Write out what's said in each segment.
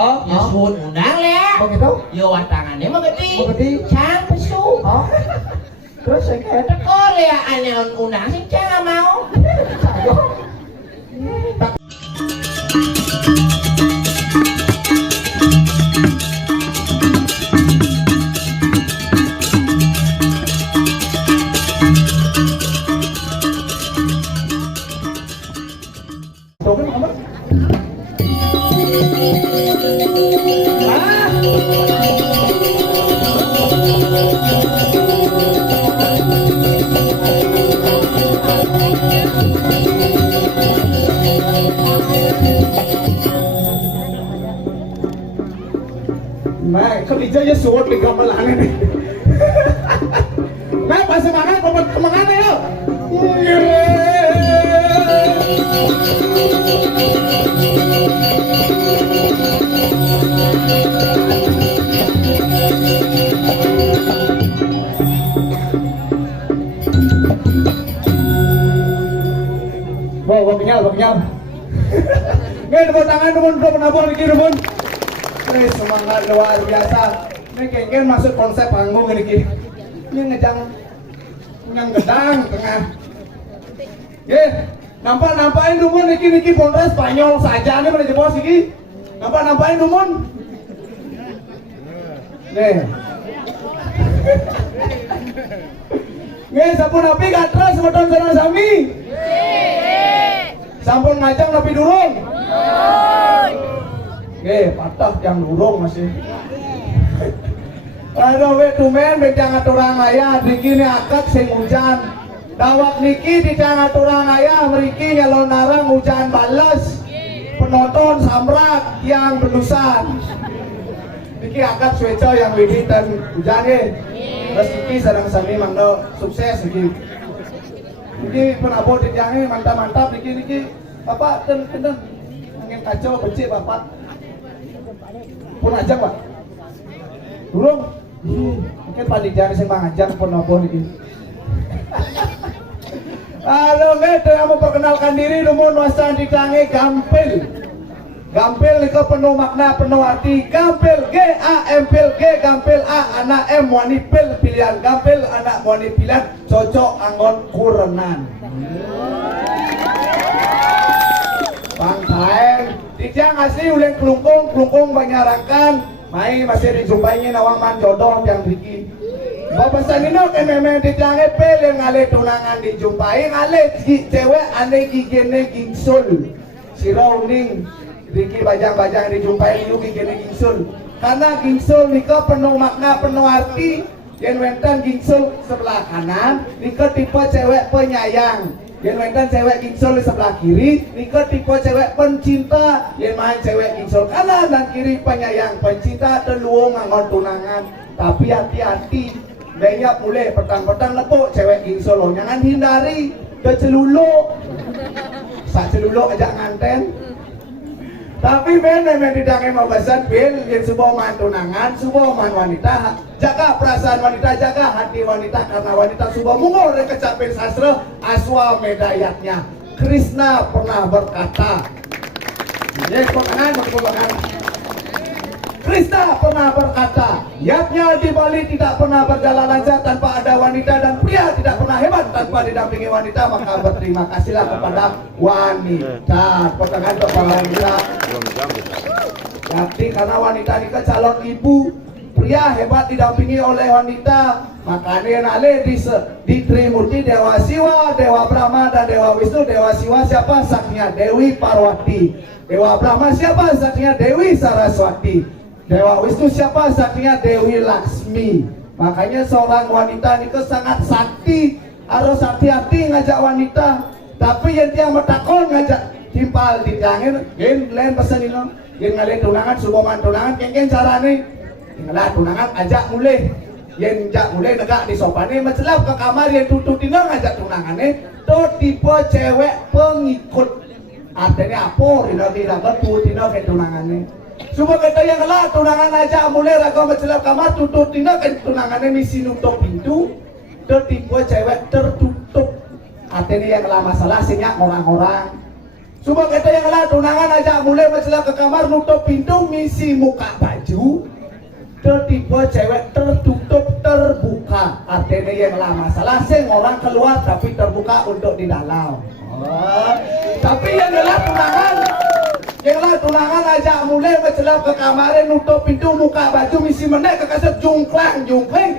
Disebut undang le. Begitu? Yo watangannya mengerti. Mengerti? Cang pesu. Oh. Terus saya kayak Tekor ya ane undang sih cang mau. Nah, kan ijazah suat di gamelan ini. Nah, pas semangat kemana ya? Bawa Nggak, tepuk tangan teman penabur lagi teman. Ini semangat luar biasa. Ini kayaknya masuk konsep panggung ini. Ini ngejang gedang tengah. Nampain dumun niki Polres Spanyol saja nih pada jebos iki. Nampain dumun. Nih. Nggih, sampun api katras semeton sareng sami. Sampun ngajang tapi durung. Patah yang durung masih. Aduh, tumen becang aturang aya diki ni akak sing hujan. Dawak niki dicang aturang aya mriki nyalon narang hujan bales. Penonton samrak yang belusan. Niki akak sweco yang widi dan hujan Terus niki sareng sami mangga sukses niki. Niki penabur dijange mantap-mantap niki. Bapak ten angin kacau becik bapak. Pun ajak Pak. Durung. Mungkin panitia sing mangajak pun apa niki. Halo nggih, saya mau perkenalkan diri numun wasan dicange Gampil. Gampil niku penuh makna, penuh arti. Gampil G A M P L G Gampil A anak M wani pil pilihan Gampil anak wani pilihan cocok anggon kurenan. Bang Saeng, dijang asli uleng kelungkung banyarakan, mai masih dijumpainya nawang jodoh yang Riki. Bapak sanino kan memang dijang pel yang ngale tunangan dijumpai ngale cewek ane gigene gingsul, sirau ning Riki bajang dijumpai liu gigene gingsul. Karena gingsul nikah penuh makna penuh arti, yang wentan gingsul sebelah kanan, nikah tipe cewek penyayang. Yang wentan cewek gingsul di sebelah kiri, nikah tipe cewek pencinta. Yang main cewek gingsul kanan dan kiri penyayang, pencinta teluung ngangon tunangan. Tapi hati-hati, banyak mulai petang-petang lepuk cewek gingsul lo, jangan hindari ke celuluk. Sak celuluk aja nganten. Tapi memang tidak mau pesan bil yang sebuah man tunangan, sebuah man wanita. Jaga perasaan wanita, jaga hati wanita karena wanita sebuah mungol dan kecapin sastra aswa medayatnya. Krishna pernah berkata, Krishna pernah berkata, yapnya di Bali tidak pernah berjalan lancar tanpa ada wanita dan pria tidak pernah hebat tanpa didampingi wanita, maka berterima kasihlah kepada wanita. Potongan untuk para wanita. Jadi karena wanita ini calon ibu, pria hebat didampingi oleh wanita, makanya nale di Trimurti Dewa Siwa, Dewa Brahma dan Dewa Wisnu. Dewa Siwa siapa? Saknya Dewi Parwati. Dewa Brahma siapa? Saknya Dewi Saraswati. Dewa Wisnu siapa? Saktinya Dewi Laksmi. Makanya seorang wanita ini sangat sakti, harus hati-hati ngajak wanita. Tapi yang dia metakon ngajak timpal dijangin, lain pesan ini, yang ngalih tunangan, suboman tunangan, kengken cara nih, ngalah tunangan ajak mulai, yang ajak mulai negak di sopan nih, mencelap ke kamar yang tututin ngajak tunangannya, tuh tipe cewek pengikut. Artinya apa? Tidak betul ke tunangannya. Cuma kita yang lah tunangan aja mulai raga mencelap kamar tutup tindak kan tunangannya misi nutup pintu tertipe cewek tertutup. Artinya yang lah masalah sehingga orang-orang Semua kata yang lah tunangan aja mulai masalah ke kamar nutup pintu misi muka baju. Tertipe cewek tertutup terbuka. Artinya yang lah masalah sing orang keluar tapi terbuka untuk di dalam. Tapi yang lah tunangan. Yang lah tunangan aja mulai masalah ke kamar nutup pintu muka baju misi menek ke kasut jungklang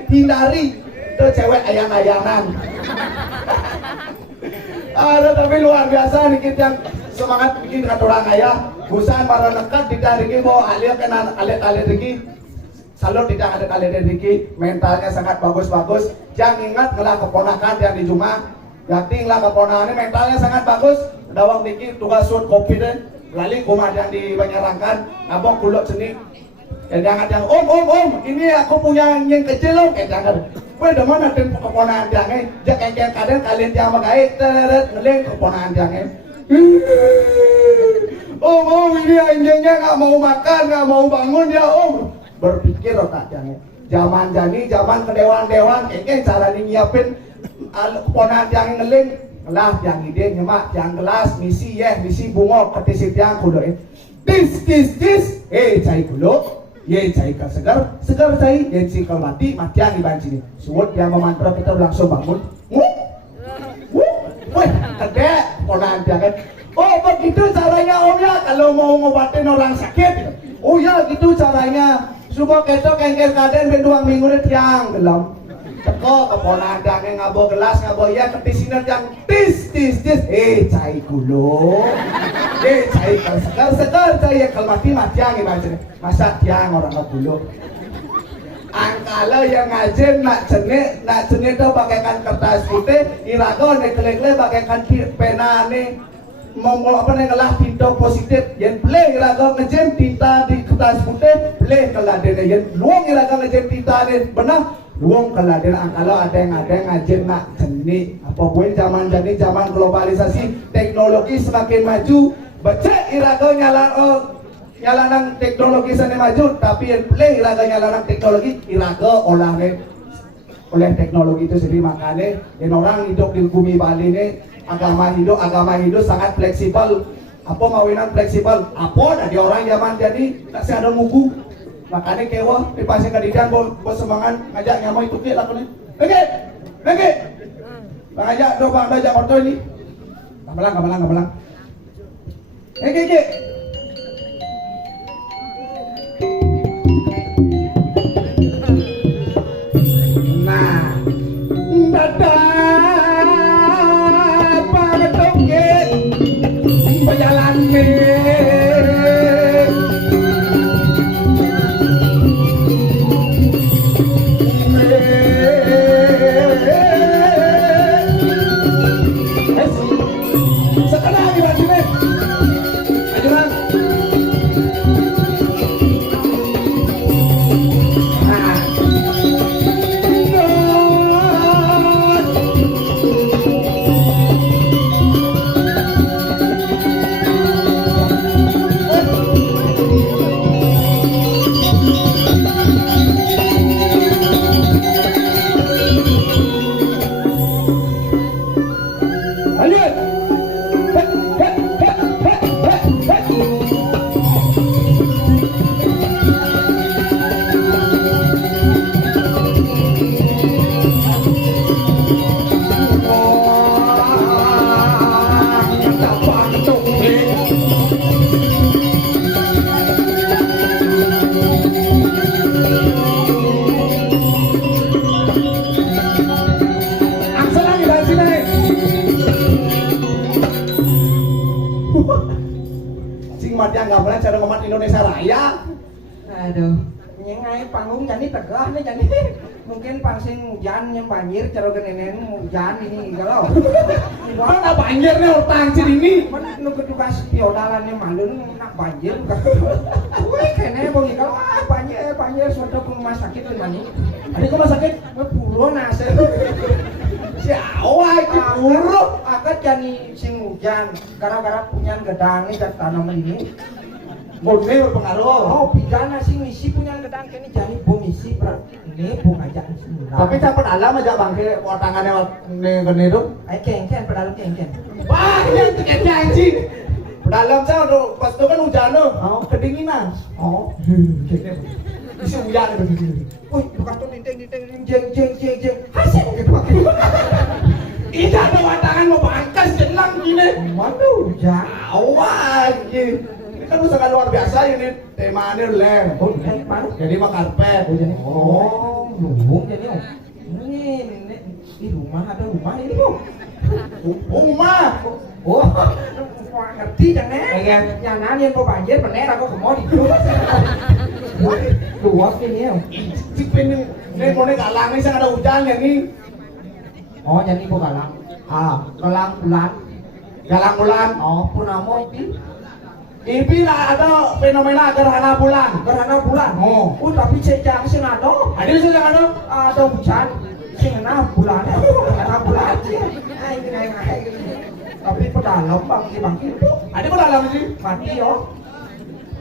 hindari. Itu cewek ayang-ayangan. Ada tapi luar biasa nih yang semangat bikin kata orang ayah. Busan para nekat tidak riki bawa alia kena alit riki. Selalu tidak ada kali Riki, mentalnya sangat bagus-bagus. Jangan ingat ngelah keponakan yang di Juma. Yakin lah keponakan ini mentalnya sangat bagus. Dawang Riki tugas suat kopi deh. Lalu kumah yang di Banyarangkan, abang kulot seni. Jangan yang om, ini aku punya yang kecil loh. Jangan. Weh, mana ten keponakan jangan. Jangan kadang kalian yang makai ngeleng keponakan jangan. Om, ini anjingnya nggak mau makan, nggak mau bangun ya om. Berpikir otak jangan. Zaman jani, zaman kedewan-dewan, kayaknya cara nyiapin keponakan jangan ngeleng. Lah yang ide nyemak, yang gelas, misi bungo, ketisip yang kulo tis, cai kulo, cai ke segar cai, cikal mati yang dibanci. Suwot yang memantra kita langsung bangun. Woi, gede, keponakan jangan. Oh begitu caranya om ya, kalau mau ngobatin orang sakit. Oh ya gitu caranya. Semua ketok kengker kaden ben 2 minggu tiang gelam. Teko keponakan jangan ngabo gelas ngabo ya ketisinan yang tis cai kulo. Cai segar cai kalau mati yang ibaratnya. Masa tiang orang kulo. Angkala yang ngajen nak jenik tu bagaikan kertas putih, irago nekle bagaikan pena ni. Apa nih ngelah tinta positif yang play iraga ngejem tinta di kertas putih play keladen yang luang iraga ngejem tinta ni benar luang keladen angkala ada yang ngajem nak jenis apa pun zaman globalisasi teknologi semakin maju baca iraga nyalanan teknologi sana maju tapi yang play iraga nyalanan teknologi iraga oleh teknologi itu sendiri makanya yang orang hidup di bumi Bali ini agama hidup sangat fleksibel. Apa mawinan fleksibel? Apa dari orang zaman jadi tak ada mugu. Makanya kewa di pasir kadidan bos semangat ngajak nyamai ikut dia lakukan. Lagi. Ngajak doang ngajak orto ini. Gamelang. Lagi. Nah, berjalan sekarang lagi baju nih ajuran yang nggak boleh cara ngomong Indonesia Raya. Aduh, nyengai panggung jadi tegah nih jadi mungkin pangsing hujan yang banjir cara genenen hujan ini galau. Mana banjir nih orang ciri ini? Mana nunggu tugas piodalannya malu nak banjir. Wih kayaknya bang kalau banjir suatu ke rumah sakit tuh nani. Ada ke rumah sakit? Puro nase. Siapa itu puro? Akad jadi sing hujan gara-gara punya gedang nih tanaman ini. Bonne berpengaruh. Oh, pidana sih misi punya gedang kini jadi bomisi ini bung aja. Tapi campur alam aja bangke tangannya nih itu. Ay kengken pedalam kengken. Wah, ini tiketnya anjing. Dalam saya tuh pas itu kan hujan tuh, Oh. kedinginan. Oh. Isi hujan begini. Wih, bukan tuh jeng hasil gitu. Ini ada watangan mau bangkas jelang gini. Waduh, ya. Awas, ini kan sangat luar biasa ini temanya lem. Oh, mana? Jadi mah karpet. Oh, lumbung jadi oh. Ini di rumah ada rumah ini bu. Rumah. Oh, wah ngerti jangan Iya. Nhà ná nhiên có banjir bener aku ke mall itu. Luas ini ya. Cik ini mau nih kalang nih sangat ada hujan ya nih. Oh, jadi bu galang. Ah, Galang bulan. galang bulan. Oh, purnama itu. Ini lah ada fenomena gerhana bulan. Gerhana bulan. Oh. Tapi sejak sing ada. Ada bisa jangan ada. Ada hujan. Sing ana bulan. Gerhana bulan. Ai ini. Tapi pedalam bangki itu Ada pun dalam sih. mati yo.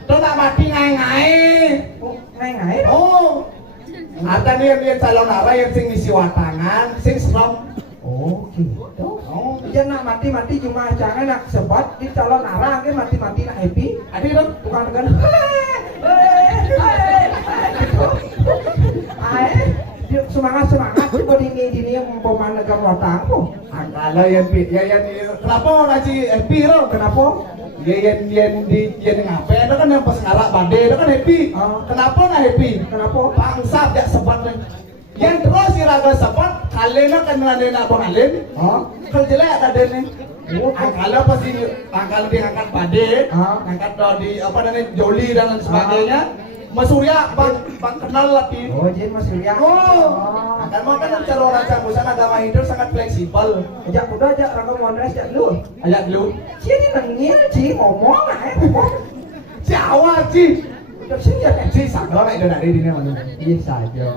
Tuh tak mati ngai-ngai. Oh, ngai. Oh. Ada nih yang calon arah yang sing ngisi watangan, sing serem. Oh, gitu. Oh. Iya nak mati cuma jangan nak sebat di calon arah ke mati nak happy. Ada itu. Bukan kan? Gitu. Semangat coba dini yang pemandangan watang po. Kalau yang kenapa ngaji happy lo? Kenapa? Yang ngapain itu kan yang pas ngarak badai itu kan happy. Kenapa nggak happy? Kenapa? Bangsa jak sebat nih. Yang terus si raga sebat, kalian kan ngeladen apa kalian? Kalau jelek ada nih. Kalau pas ini, kalau dia angkat badai, angkat di apa namanya joli dan lain sebagainya. Mas Surya, bang kenal lagi. Oh, Jin Mas Surya. Kan mau kan cara orang campusan agama Hindu sangat fleksibel. Ajak udah ajak ragam Wondres ajak lu. Ajak dulu. Sini nengil Ci ngomong aja. Jawa sih. Udah sini ya. Si sadar nek dari dini mana? Iya saja.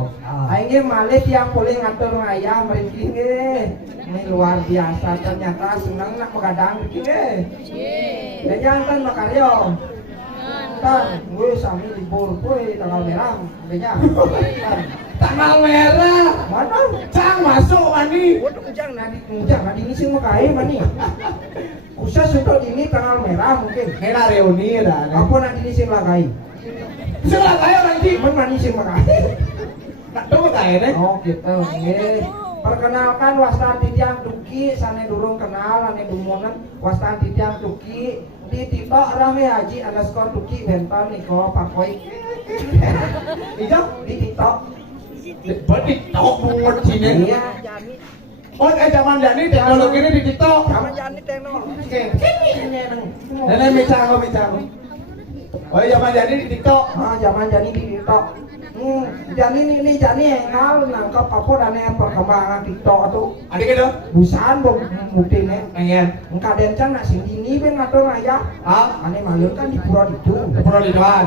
Aing malih yang boleh ngatur ngayah mriki nggih. Ini luar biasa ternyata seneng nak begadang mriki nggih. Ya jangan makaryo. Kan, gue sami libur gue tanggal merah, kayaknya. Tanggal merah. Mana? Cang masuk mani. Waduh, ujang nadi ini sih mau kai mani. Khusus untuk ini tanggal merah mungkin. Kena reuni dah. Apa nanti ini sih lagai? Sudah kaya orang di. Cuman mani sih makai. Nak tahu kaya deh. Oh gitu, nggih. Perkenalkan Wastan Titiang Duki, sane durung kenal, ane dumonan Wastan Titiang Duki di TikTok rame Haji _ Duki bentar niko pakoi. Itu Di TikTok. berarti tahu bungut sini. Iya. Oh, zaman Jani teknologi ini di TikTok. Sama jani teknologi. Ini nang. Nenek micang. Oh, zaman Jani di TikTok. Ah, zaman jani di TikTok. Jani ini jani engal nangkap apa dan perkembangan TikTok itu. Adik itu? Busan bukti nih. Pengen. Engkaden can nak sing ini ben ngatur aja. Ah, Ane malur kan di pura itu. perlu di depan.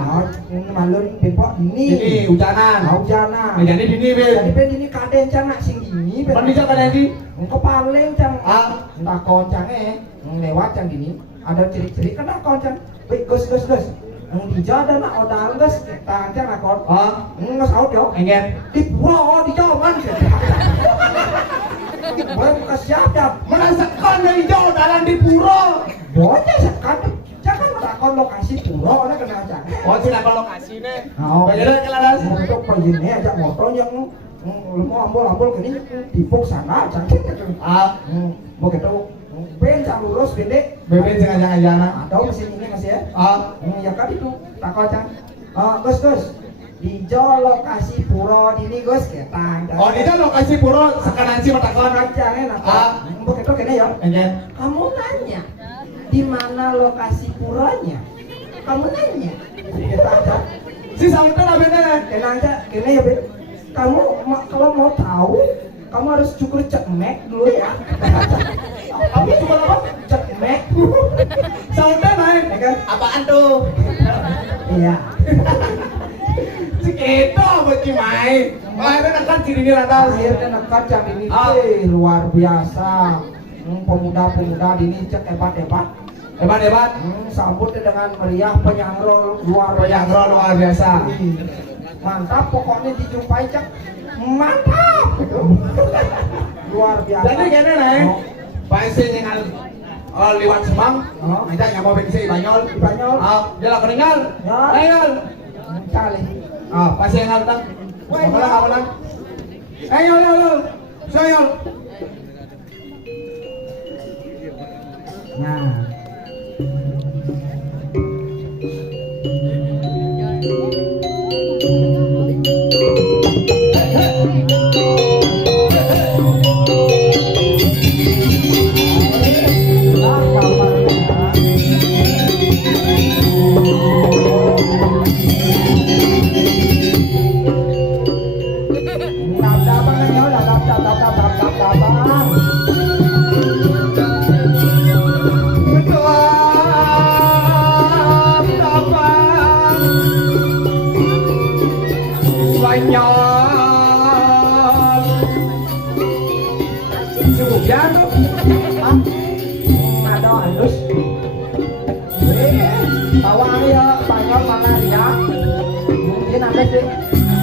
Ini malur bempok ini. Ini hujanan. Jana. Jadi dini Jadi ben. ben ini kaden can nak sing ini ben. Pan bisa kan nanti? Engko paling can. Ah. Entah koncang lewat can gini. Ada ciri-ciri kan koncang. Wih, gus. Dijada nak odang gus. Tangcan nak kon. Ah, Nggak saut yo. pengen. Di pura di jauhan. Boleh siap. Merasakan dari jauh dalam di pura. Bocah sekat. Jangan takon lokasi pura oleh kenal jangan. Oh, silakan lokasi nih. Oh, Bagaimana kelaras? untuk perginya ajak motor yang mau ambol gini dipuk sana cantik Ah, begitu ben lurus pendek beben jangan jangan. atau mesin ini masih ya Ah, ya kan itu tak kocang Gus di lokasi pura ini Gus ketang oh di dalam lokasi pura sekarang sih matakon. kacangnya nak Ah. begitu kene ya Pengen. kamu nanya di mana lokasi puranya kamu nanya kita aja Si sautan apa nih? kene ya Ben kamu kalau mau tahu kamu harus cukur cekmek dulu ya. Kamu cuma apa? Cekmek. Sautan main. Ya kan? Apaan tuh? Iya. Si Keto apa sih main? Main kan kiri atas. Akhirnya nekat yang ini Ah. luar biasa. Pemuda-pemuda ini cek hebat-hebat. Hebat. Sambut dengan meriah penyangro luar Penyangro luar biasa. Mantap pokoknya dijumpai cek mantap gitu. Luar biasa. Jadi gini nih, Oh. pasti nyengal liwat Semang. Oh. Ngajak yang mau bensin Banyol. Banyol. Jalan ke Ningal. Ya. Ningal. Cale. Pasti yang tang. Apa lang? Yol. Sayol. Nah.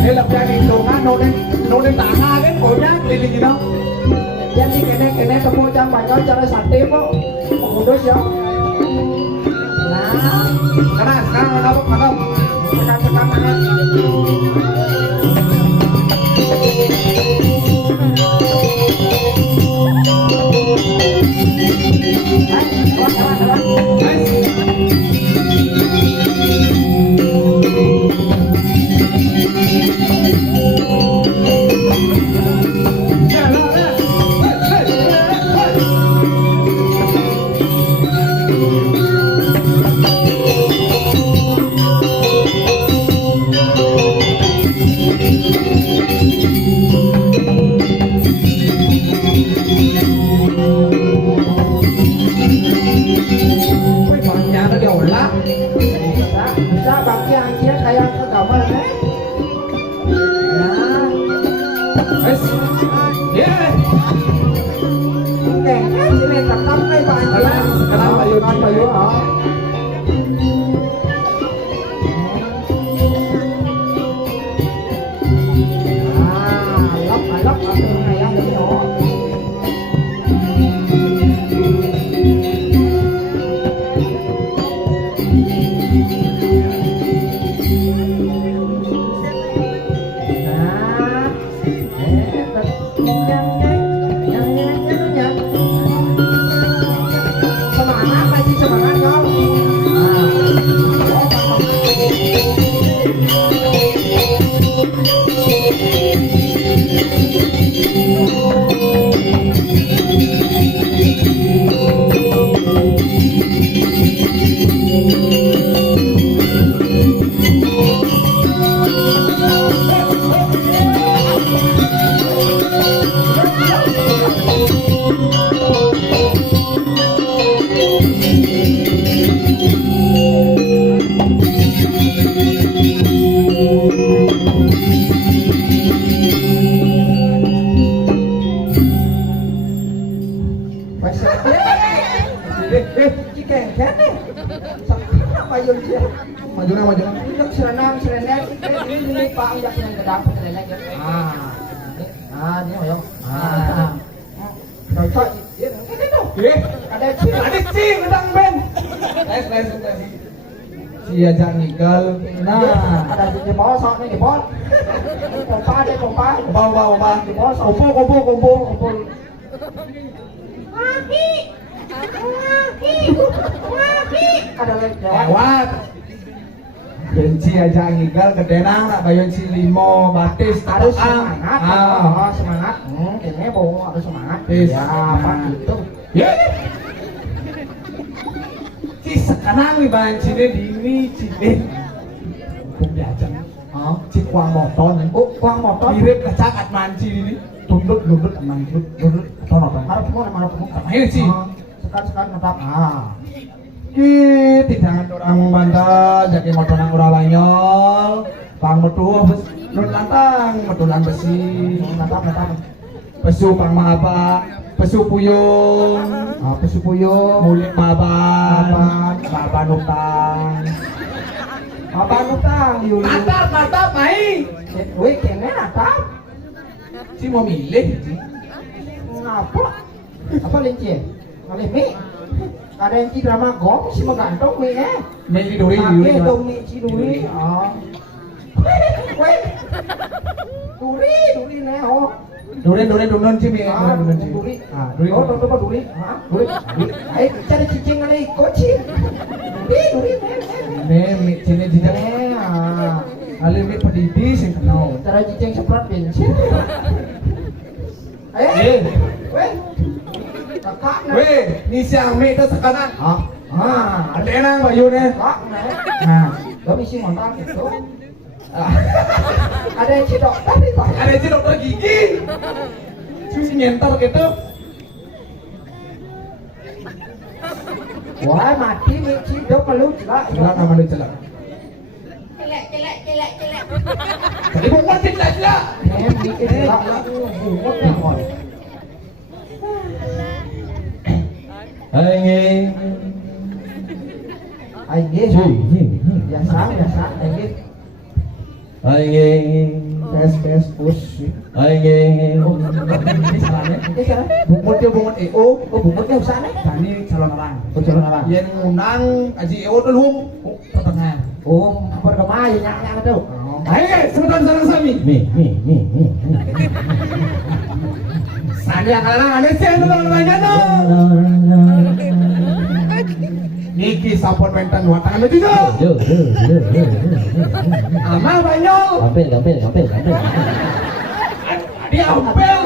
Đây là cái đồ ăn nô đến tả nga cái cổ nhá lên gì đâu. Jadi kene tepung jam banyak cara sate po. Kudus ya. Nah, sekarang makan. tekan makan. Bisa bagi anjir kayak ke gambar nih. Ya. Oke, sini tetap kayak banyak. Sekarang Bayu. Alap ayam ini oh. Maju. Untuk serenang, ini Pak yang gedang serenang ya. Ini ayo. Cocok. Ini tuh. Ada cing gedang ben. Les. Si aja nikel. Nah, ada di bawah sok nih di bawah. Pompa. Bawah. Di bawah sok. Kumpul. Ada lagi. Lewat. Benci aja ngigal kedenang nak bayon si limo batis Harus tetang. semangat. Semangat. Kayaknya harus semangat. Ya, Pak gitu. Ya. Si sekarang nih bahan cine dini cine. Hukum diajak. Si kuang motor nih. Kuang motor. Mirip kecak manci ini. Tunduk manci. Tono. Marah semua. Ini sih. Sekarang tetap. Ki jangan orang membantah jadi motor nang ora Banyol. Pang metu bes nun lantang metulan besi. Tetap. Pesu pang apa? Pesu puyung. Pesu puyung. Mulik maban. Maban utang. Yuli. Natap mai. Wih, kene natap. Si mau milih. Ngapa? Apa linci? Ngalih mie? Ada yang drama gong si magantong mi May duri Ake dong ni si duri. Oh. Weh. Duri na oh. Duri dunon sih mi. Ah, duri. Ah, duri. Oh, tonton apa duri? Ah, duri. Ayo cari cicing ada ikut sih. Duri. Mi sini di Ah. Ali mi pedidi sing kenal. Cara cicing seprat bensin. Ayo. Weh. Kakak na. Weh, ni siang mi itu sekanan. Ah. Ah, Ada nang bayune. Kak na. Nah, gak bisa ngontang itu. Ada yang si dokter itu. Ada si dokter gigi. Si nyentar gitu. Wah, mati nih si dok kalau celak. Celak nama dia celak. Celek. Tadi mau mati celak. Bikin celak lah. Bumut ya, mon. Aye, biasa. Aye. Tes push. Ini salahnya. Ini kan? Bumutnya bungut EO. Oh, bumutnya usah nih. Tani calon orang. Oh, calon orang. Yang ngundang Aji EO tuh lung. Pertengahan. Oh, perkemah ya nyak tuh. Ayo, sebentar sarang sami. Saya kalah ada saya nanya no. Niki support mentan watangan itu jo. Amal banyak. Gampil. Dia ampel.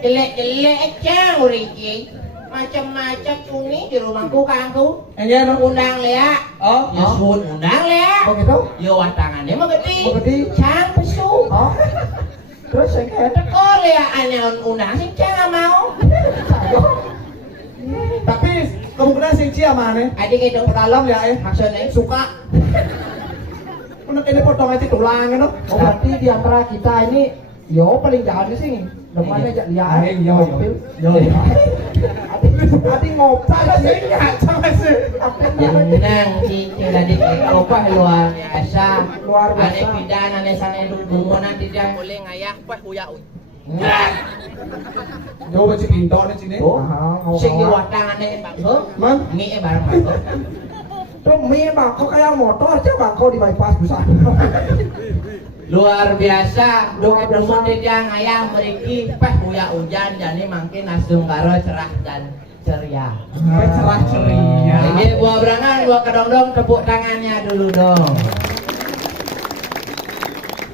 Jelek cang uriki. Macam-macam cuni di rumahku kangku. Enggak no. Undang lea. Oh, Ya sun undang lea. Oh gitu? Yo watangannya mah gede. Oh, gede. Cang pesu. Oh. Terus saya kayak Teko lea ane undang sing cang mau. Tapi kemungkinan sing cia mana? Adik itu Dalam ya maksudnya suka. Unek ini potong aja tulang no. oh berarti di antara kita ini yo paling jahat sih. Depannya aja lihat. Yo. Adi ngopat sih. Sama sih. jenang cicing tadi lupa luar biasa. Luar biasa. Ane pidan ane sana dulu nanti dia boleh ngayak pas uya uy. Yo baca pinto nih sini. Oh, Sing diwatang ane bangko. Man. Ngi bareng bangko. Tuh mie bangko kayak motor aja bangko di bypass besar. Luar biasa, doa berumur dia ngayang meriki pas uya hujan jadi makin langsung karo cerah dan ceria. Cerah ceria. Ini buah berangan, buah kedong-dong, tepuk tangannya dulu dong.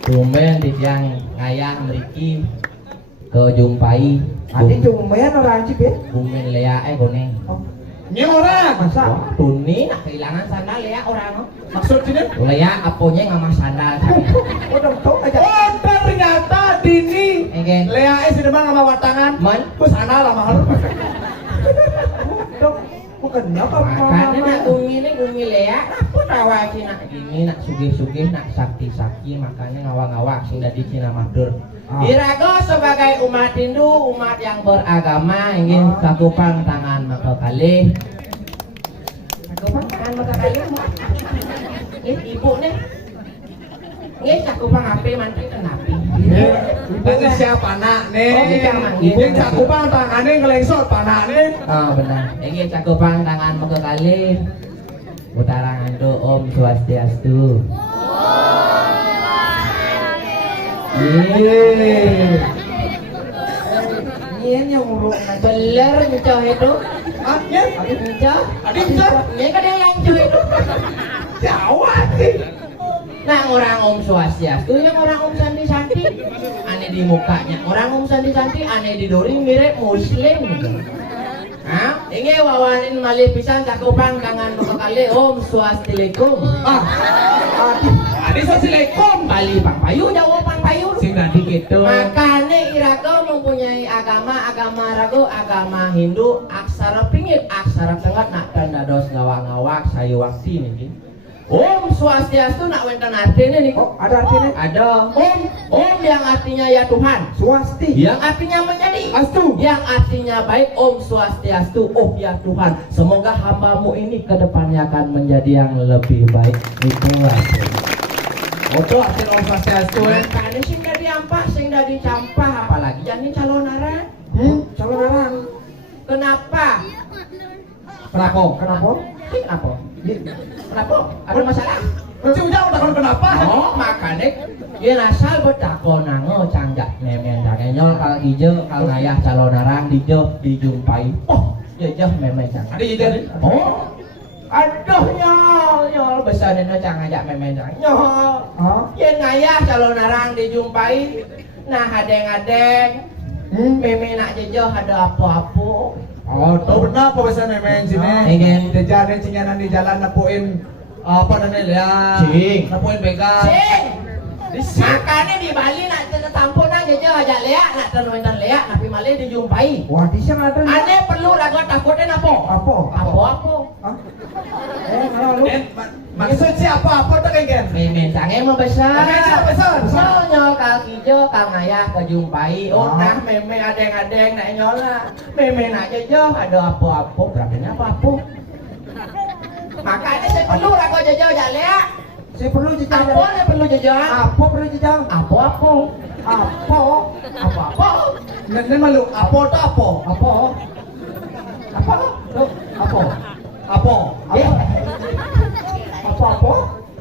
Tumben di tiang ngayang meriki kejumpai. Adi cuman orang sih ya. Bumen lea goneng. Ini orang. Masa? Wah, Tuni nak kehilangan sandal lea orang. Maksud sini? Lea aponya nggak sandal. Udah tau aja. Oh, ternyata Dini. Egen. Lea sudah bang sama watangan. Man. Sana lah mahal. Dok, bukan apa Makanya nak gumi lea. Apa tawa sih nak gini nak sugih-sugih nak sakti-sakti makanya ngawak-ngawak sing dari Cina Matur. Irago sebagai umat Hindu, umat yang beragama ingin sakupang tangan maka kali. Sakupang tangan maka kali. Ibu nih. Nggih sakupang ape mantek kenapi. Nanti siapa anak nih? Oh, ini yang manggil. Ini cakupan tangannya ngelengsot panak nih. Oh benar. Ingin sakupang tangan maka kali. Utarangan do Om Swastiastu. Ini yang nguruk Beler ngecoh itu. Ah, ya? Adik ngecoh. Adik ngecoh? Ini kan yang ngecoh itu. Jawa sih. Nah orang Om Swastiastu yang orang Om Santi Santi. Aneh di mukanya. Orang Om Santi Santi aneh di dori mirip Muslim. Hah? Ini wawanin malih pisan cakupang kangen kali Om Swastiastu. Adik Assalamualaikum. Bali pangpayu jauh pangpayu. Sing tadi gitu. Makanya Irago mempunyai agama rago agama Hindu aksara pinggir aksara tengah nak tanda dos ngawak-ngawak sayu wakti nih. Om Swastiastu nak wenten artinya nih. Oh, ada artinya? Ada. Om yang artinya ya Tuhan. Swasti. Yang artinya menjadi. Astu. Yang artinya baik. Om Swastiastu. Oh ya Tuhan. Semoga hambamu ini kedepannya akan menjadi yang lebih baik. Itu artinya. Oto arti Om Swastiastu Makanya sing dari ampah, sing dari campah, apalagi jadi calon arang. Calon orang. Kenapa? Kenapa? Kenapa? Kenapa? Kenapa? Ada masalah? Si Ujang udah kenapa? Oh, makanya dia asal bertakon nango canggak memen jangan nyol kal ijo kal ngayah calon narang dijo dijumpai. Oh, jejah memen canggak. Ada ide? Oh, aduh nyol besar dino canggak ngajak memen canggak nyol. Hah? Yang ngayah calon narang dijumpai. Nah, adeng-adeng memen nak jejah ada apa-apa. Oh, tahu benar apa bahasa memen sini? Ingin. Jajaran cinyanan di jalan napuin apa namanya ya? Cing. Napuin begal. Cing. Makanya di Bali nak tampun nang jejah ajak leak nak tenuan leak tapi malah dijumpai. Wah, di sana ada. Ane perlu ragu takutnya apa? Apa? Apa? Hah? Mana lu? Maksud siapa apa tuh kan? Memen sange membesar. Memen sange membesar. Soalnya kal hijau kal ngayah kejumpai. Oh, Ah. nah memen adeng-adeng nak nyola. Memen aja jauh ada apa-apa. Berarti apa-apa. Makanya saya perlu ragu jauh jalea. Saya perlu jejak. Apa nih perlu jauh? Apa perlu jejak? Apa-apa. Apa? Apa-apa. Ini malu apa tuh apa? Apa? Apa? Tuh, apa? Apa? Eh, Apa? Apa?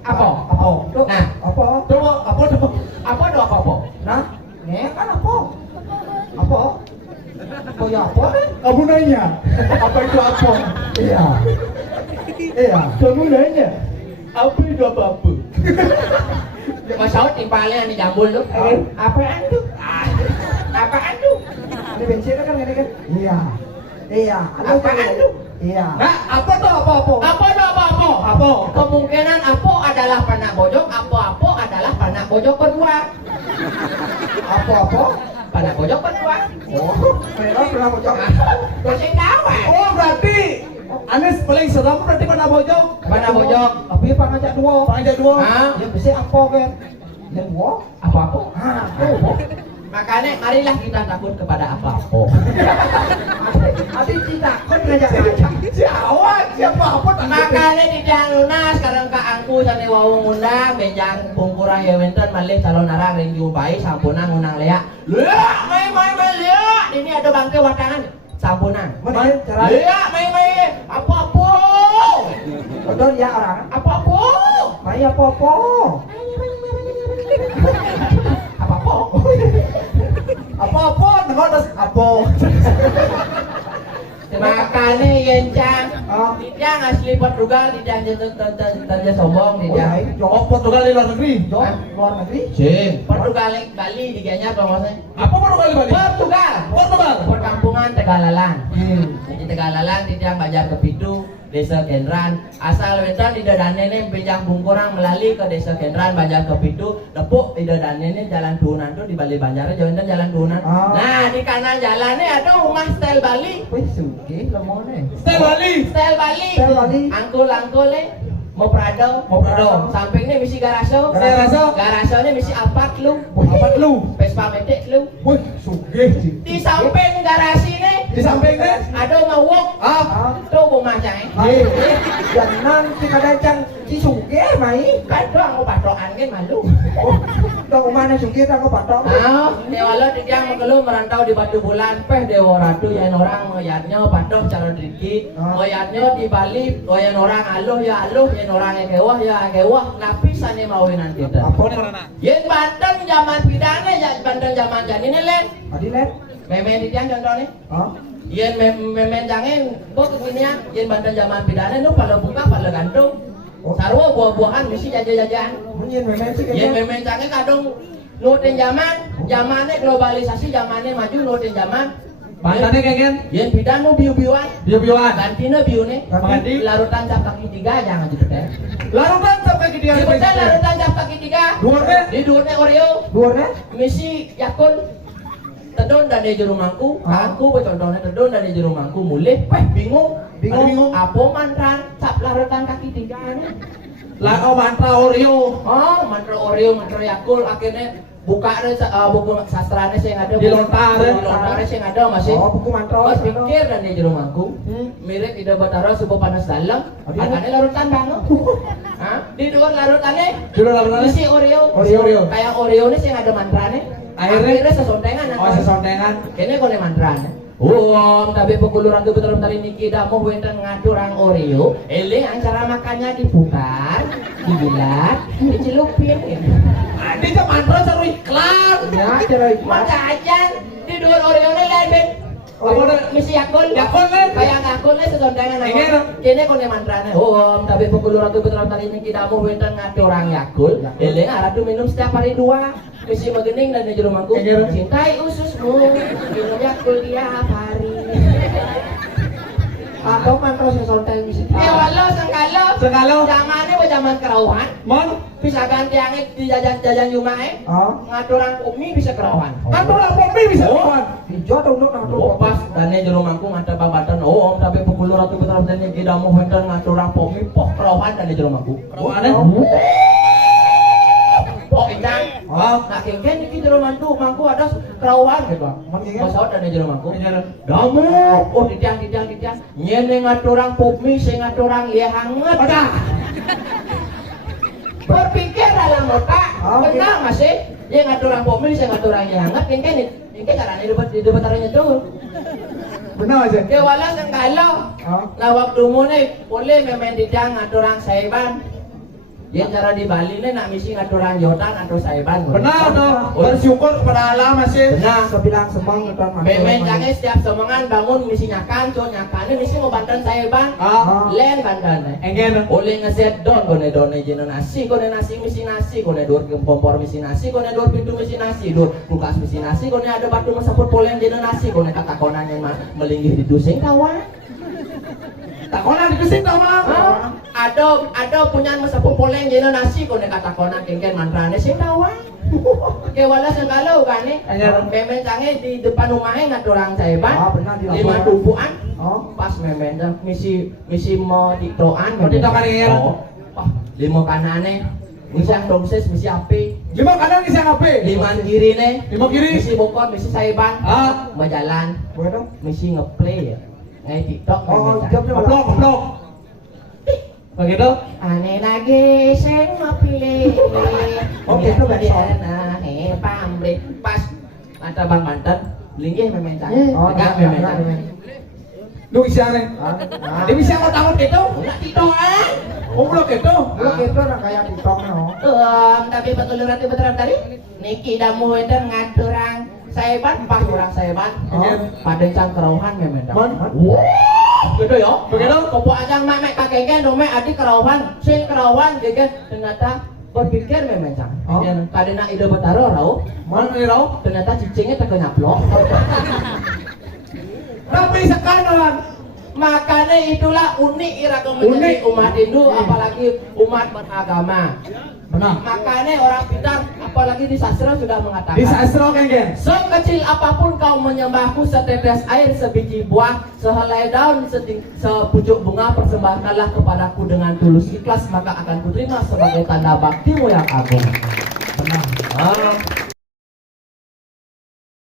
apa? Apa? Tuh, Nah, apa? Tuh apa tuh? apa doa apa? Nah, kan apa? Apa? Oh ya apa nih? Kamu nanya apa itu apa? Iya. Iya. Kamu nanya apa itu apa? Masaud timpalnya nih jambul tuh. Apaan tuh? Apaan tuh? Ini bensin kan ini kan? Iya. Iya. Apaan tuh? Iya. Nah, apa tuh apa? Apa tuh apa? Apa? Kemungkinan apa adalah panak bojok, apa adalah panak bojok berdua. Apa? Panak bojok berdua. Oh, merah pernah bocor. Goseng kawan. Oh, berarti Anes paling seram berarti mana bojong? Panak bojok. Tapi pangajak dua. Panjang dua. Hah? Ya bisa apa kan? Yang dua? Apa? Ah, tuh. Makanya marilah kita takut kepada apa. Abi tidak kan ngajak-ngajak. Siapa apa? Makanya di lunas sekarang Kak Angku sana wau ngundang benjang pungkurang ya wenten malih calon arang ring jumpai sampunang ngundang lea. Lea, mai lea. Ini ada bangke watangan sampunang. Mana cara? Lea, mai apa-apa. Odor ya orang. Apa-apa. Mai apa-apa. Apa-apa. Apa? Nggak apa? Makanya yencang. Ah. Dia asli Portugal, dia tanya sombong Oh, dia. ya, itu Oh, Portugal di luar negeri. Jok, luar negeri. Cing. Portugal Bali diganya apa maksudnya? Apa Portugal di Bali? Portugal. Perkampungan Tegalalang. Hmm. Jadi Tegalalang tidak Banjar Kepitu, Desa Kendran. Asal wetan di dadanene benjang bungkurang melalui ke Desa Kendran Banjar Kepitu, depuk di dadanene jalan tuhunan tuh di Bali Banjar jalan jalan tuhunan. Ah. Nah, di kanan jalannya ada rumah style Bali. Wih, suki lemone. Style Bali. Style Bali. Style Bali. Angkul mau Prado. Sampingnya misi garaso. Garasonya misi apart lu. Apa lu? Vespa metik lu. Wih, sugih sih. Di samping garasi nih Di sampingnya ada ngewok. ah, Tuh rumah cang. Hai, jangan kita dacang si suki mai. Kadang aku patokan kan malu. Dong mana suki tak kau patok. Nah, dewala dia mengeluh merantau di Batu Bulan, peh Dewa Ratu yang orang ngoyatnya patok cara dikit, ngoyatnya di Bali, ngoyan orang aluh, yang orang yang kewah, napi sane mauinan kita. Apa nih? Yen Banten zaman pidana, ya Banten zaman janine len, Adi let. memen di tiang contohnya. Hah? Yen memen jangan, bok beginian, yen Banten zaman pidana, nu pada buka, pada gantung. Sarwa buah-buahan mesti jajan-jajan. Munyin memang sih Yen kayaknya. memen jangan kadung nutin zamannya globalisasi, zamannya maju nutin zaman. Bantannya kayaknya Yen pidan nu biu-biuan, biu-biuan. gantina biune. Ganti? Larutan cap kaki 3 jangan jepet. Larutan sampai ke dia. Jepet larutan cap kaki 3. Duurnya? Di duurnya Oreo, Luarnya? misi Yakult. Tedon dan di jero mangku, Ah. aku contohnya tedon dan di jero mangku mulih, bingung. Bingung. Apa mantran cap larutan kaki 3 nih? Lah, oh mantra Oreo. Oh, mantra Oreo, mantra Yakult, akhirnya buka buku sastranya sih yang ada. Di lontar. Di lontarnya sih yang ada masih. Oh, buku mantra. Pas pikir dan di jero mangku, Hmm. mirip ida batara sebuah panas dalam, Adi, makanya larutan banget. Hah? Di luar larutannya, Di luar larutannya? isi Oreo. Oreo. Kayak Oreo nih sih yang ada mantranya. Akhirnya sesontengan. Oh, sesontengan. Kayaknya kone mantranya. Tapi pekuluran tu betul tadi niki dah mau wenten ngatur orang Oreo. Eling ang cara makannya diputar, dibilat, dicelupin. Ini cuma mantra seru iklan. Ya, cara iklan. Maka aja di dua Oreo ni lain. Apa na misi yakul? Yakul ni. Kaya yakul ni sesondangan ako. Kini ko ni mantra na. Tapi pekuluran tu betul tadi niki dah mau wenten ngatur orang yakul. Eling arah tu minum setiap hari 2. Misi magening dan di rumahku. Cintai ususmu, minum yakul tiap hari. Atau mantra sesontai misi. Walau sengkalo. Zamannya wa zaman kerauhan. Mon, Bisa ganti angin di jajan rumah ngatur orang umi bisa kerauhan. ngatur apa bisa kawan? Hijau atau untuk ngatur Pas dan di rumahku ngatur babatan. Tapi pukul ratu betul dan kita mau hendak ngatur orang umi pok kerauhan dan di rumahku. Pok injang. Nak kengken iki jero mantu ada kerauhan gitu. Pasawat dan di rumahku. Damu. Ditiang. Nyene ngatur orang pumi sing ngatur orang ya hangat. Berpikir dalam otak, benar masih. Yang ngatur orang pumi sing ngatur orang ya hangat kengken ini caranya di depan tuh. Benar aja. Kewala sengkalo. Lah waktu mu nih boleh memang ditiang ngatur orang saiban. Yang cara di Bali nih nak misi ngatur orang Yotan atau saiban. Benar tuh. Bersyukur kepada Allah masih. Benar. Sebilang semang ngetan Memen jangan setiap semangan bangun misi nyakan, nyakan ini misi mau bantuan saiban. Len bantuan. Enggak. Oleh ngeset done jenon nasi, misi nasi, dur kompor misi nasi, dur pintu misi nasi, dur kulkas misi nasi, ada batu mesaput polen jenon nasi, kata konan yang melinggih di dusing kawan. Takonan dikesing tau mah. Ada punya mesaput polen jenon nasi, kata konan kengken mantrane sing kawan. Kewala sengkalo kan nih. Memen canggih di depan rumahnya ngatur orang saiban. Benar di 5 tumpuan. Pas memen misi mau ditoan. Mau ditokan ya. Wah, 5 kanane. Misi yang domses, misi api. 5 kanan isi ngape? 5 kiri nih. 5 kiri. Misi bokor, misi saiban. Mau jalan. Boleh dong? Misi ngeplay ya. Ngai TikTok. Keplok. Begitu? Ane lagi sing ngepilih. Itu besok. Pamrih. Pas ada Bang Banten, linggih memen canggih. Tegak memen canggih. Lu isiannya. Dia bisa ngotak gitu? Nak TikTokan. Blok gitu. Lu gitu nak kayak TikTok no. Tapi betul tadi. Niki damu enten ngaturang saiban, pas orang saiban. Pada cang kerauhan memen canggih. Gitu ya. Begitu? Kopo aja mek kakeknya dome adik kerauhan, sing kerauhan geger ternyata berpikir memang cang. Tadi nak ide betaro rau, Mana nih rau? ternyata cicingnya terkenyaplok. Tapi sekarang Makanya itulah unik iraga menjadi umat Hindu, apalagi umat beragama. benar. Makanya orang pintar, apalagi di sastra sudah mengatakan, Di sastra kan gen. sekecil apapun kau menyembahku, setetes air, sebiji buah, sehelai daun, sepucuk bunga, persembahkanlah kepadaku dengan tulus ikhlas, maka akan kuterima sebagai tanda baktimu yang agung. Benar.